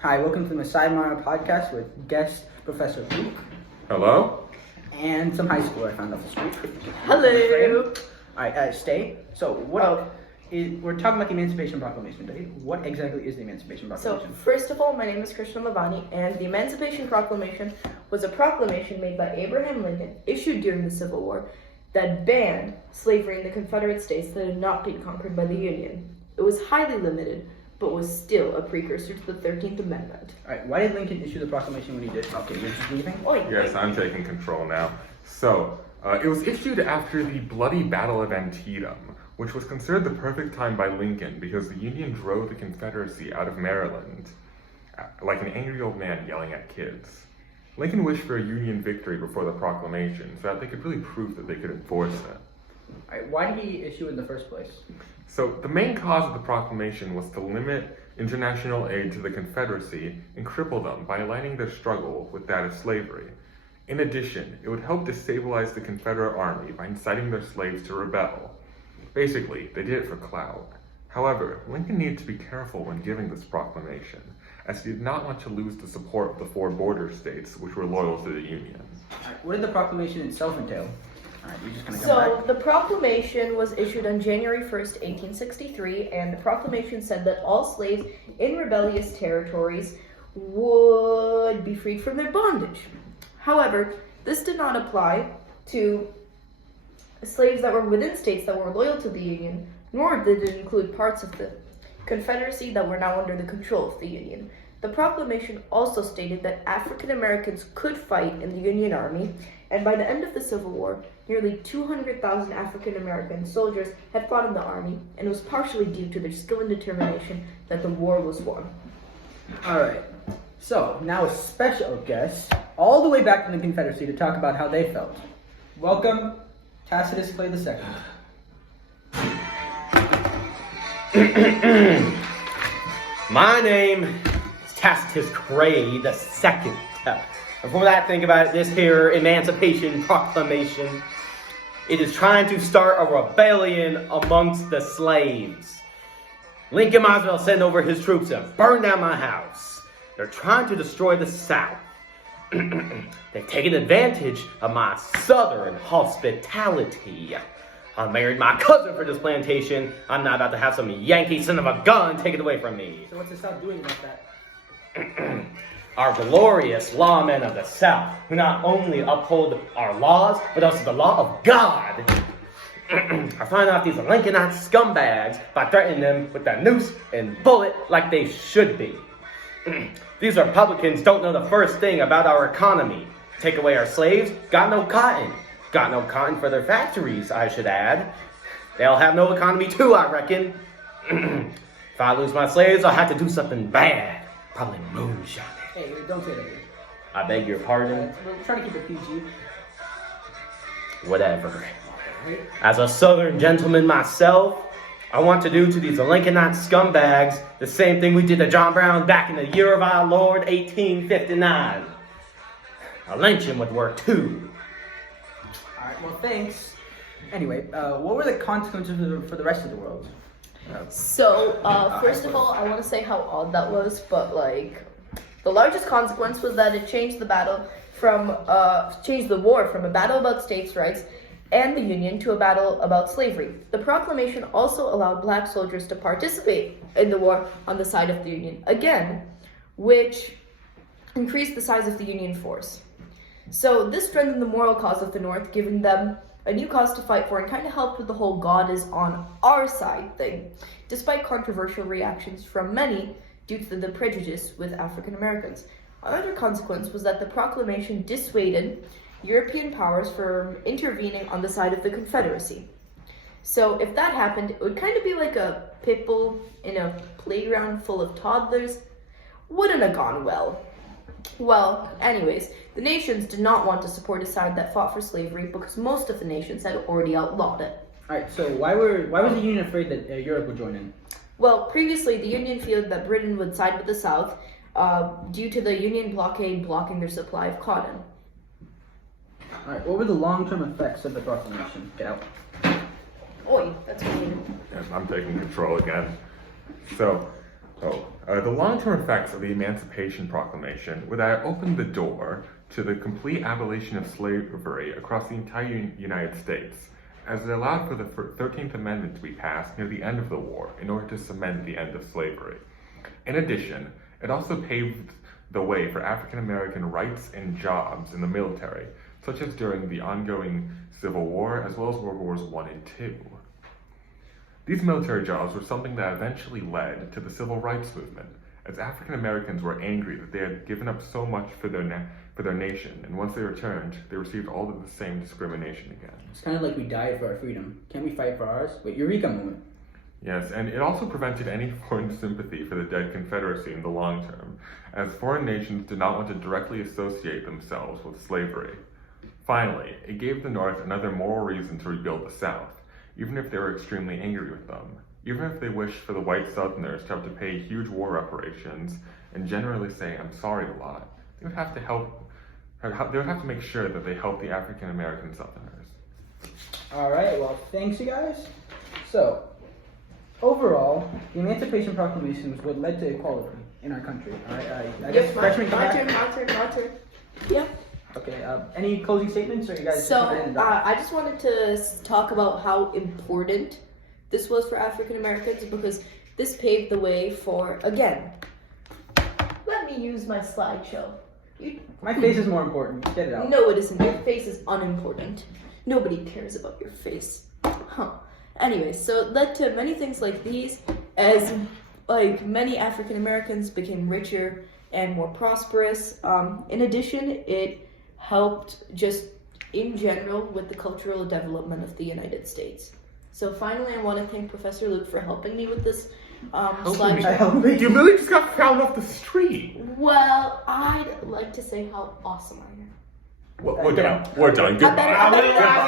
Hi, welcome to the Messiah Mara podcast with guest Professor Luke Hello? and some high school I found off the street. Hello. Alright, stay. So, we're talking about the Emancipation Proclamation today. What exactly is the Emancipation So, Proclamation? first of all, my name is Christian Lavani, and the Emancipation Proclamation was a proclamation made by Abraham Lincoln, issued during the Civil War, that banned slavery in the Confederate States that had not been conquered by the Union. It was highly limited, but was still a precursor to the 13th Amendment. Alright, why did Lincoln issue the proclamation when he did? Okay, you're just leaving? Yes, I'm taking control now. So, it was issued after the bloody Battle of Antietam, which was considered the perfect time by Lincoln because the Union drove the Confederacy out of Maryland, like an angry old man yelling at kids. Lincoln wished for a Union victory before the proclamation so that they could really prove that they could enforce it. Alright, why did he issue it in the first place? So, the main cause of the proclamation was to limit international aid to the Confederacy and cripple them by aligning their struggle with that of slavery. In addition, it would help destabilize the Confederate Army by inciting their slaves to rebel. Basically, they did it for clout. However, Lincoln needed to be careful when giving this proclamation, as he did not want to lose the support of the four border states, which were loyal to the Union. Alright, what did the proclamation itself entail? Alright, you're just gonna come So, back. the proclamation was issued on January 1st, 1863, and the proclamation said that all slaves in rebellious territories would be freed from their bondage. However, this did not apply to slaves that were within states that were loyal to the Union, nor did it include parts of the Confederacy that were now under the control of the Union. The proclamation also stated that African Americans could fight in the Union Army, and by the end of the Civil War, nearly 200,000 African American soldiers had fought in the Army, and it was partially due to their skill and determination that the war was won. Alright, so now a special guest, all the way back from the Confederacy to talk about how they felt. Welcome, Tacitus Clay II. My name is Tacitus Clay the Second. Before that, think about it, this here Emancipation Proclamation. It is trying to start a rebellion amongst the slaves. Lincoln might as well send over his troops and burn down my house. They're trying to destroy the South. They've taken advantage of my Southern hospitality. I married my cousin for this plantation. I'm not about to have some Yankee son of a gun take it away from me. So what's the South doing about that? Our glorious lawmen of the South, who not only uphold our laws, but also the law of God, are finding off these Lincolnite scumbags by threatening them with a noose and bullet like they should be. These Republicans don't know the first thing about our economy. Take away our slaves, got no cotton. Got no cotton for their factories, I should add. They'll have no economy too, I reckon. If I lose my slaves, I'll have to do something bad. Probably moonshine. Hey, don't say that here. I beg your pardon. We're trying to keep it PG. Whatever. As a Southern gentleman myself, I want to do to these Lincolnite scumbags the same thing we did to John Brown back in the year of our Lord, 1859. A lynching would work too. Alright, well, thanks. Anyway, what were the consequences for the rest of the world? So, first of all, I want to say how odd that was, but the largest consequence was that it changed changed the war from a battle about states' rights and the Union to a battle about slavery. The proclamation also allowed black soldiers to participate in the war on the side of the Union, again, which increased the size of the Union force. So this strengthened the moral cause of the North, giving them a new cause to fight for and kind of helped with the whole God is on our side thing, despite controversial reactions from many due to the prejudice with African Americans. Another consequence was that the proclamation dissuaded European powers from intervening on the side of the Confederacy. So if that happened, it would kind of be like a pit bull in a playground full of toddlers. Wouldn't have gone well. Well, anyways, the nations did not want to support a side that fought for slavery because most of the nations had already outlawed it. Alright, so why was the Union afraid that Europe would join in? Well, previously, the Union feared that Britain would side with the South due to the Union blockade blocking their supply of cotton. Alright, what were the long-term effects of the proclamation? Get out. Oi, that's weird. Yes, I'm taking control again. So, The long-term effects of the Emancipation Proclamation were that it opened the door to the complete abolition of slavery across the entire United States, as it allowed for the 13th Amendment to be passed near the end of the war in order to cement the end of slavery. In addition, it also paved the way for African American rights and jobs in the military, such as during the ongoing Civil War as well as World Wars I and II. These military jobs were something that eventually led to the Civil Rights Movement, as African Americans were angry that they had given up so much for their nation, and once they returned, they received all of the same discrimination again. It's kind of like we died for our freedom. Can't we fight for ours? Wait, Eureka moment. Yes, and it also prevented any foreign sympathy for the dead Confederacy in the long term, as foreign nations did not want to directly associate themselves with slavery. Finally, it gave the North another moral reason to rebuild the South, even if they were extremely angry with them. Even if they wished for the white Southerners to have to pay huge war reparations and generally say, "I'm sorry" a lot, they would have to make sure that they helped the African American Southerners. All right, well, thanks, you guys. So, overall, the Emancipation Proclamation was what led to equality in our country. All right, I guess freshmen come back. My turn. Yeah. Okay, any closing statements, or you guys? So, just keep it in the dark? I just wanted to talk about how important this was for African Americans, because this paved the way for, again, let me use my slideshow. My face is more important. Get it out. No, it isn't. Your face is unimportant. Nobody cares about your face. Anyway, so it led to many things like these, as like many African Americans became richer and more prosperous. In addition, it helped just in general with the cultural development of the United States. So finally, I want to thank Professor Luke for helping me with this slideshow. You really just got found off the street. Well, I'd like to say how awesome I am. We're done. Goodbye. I better- Goodbye.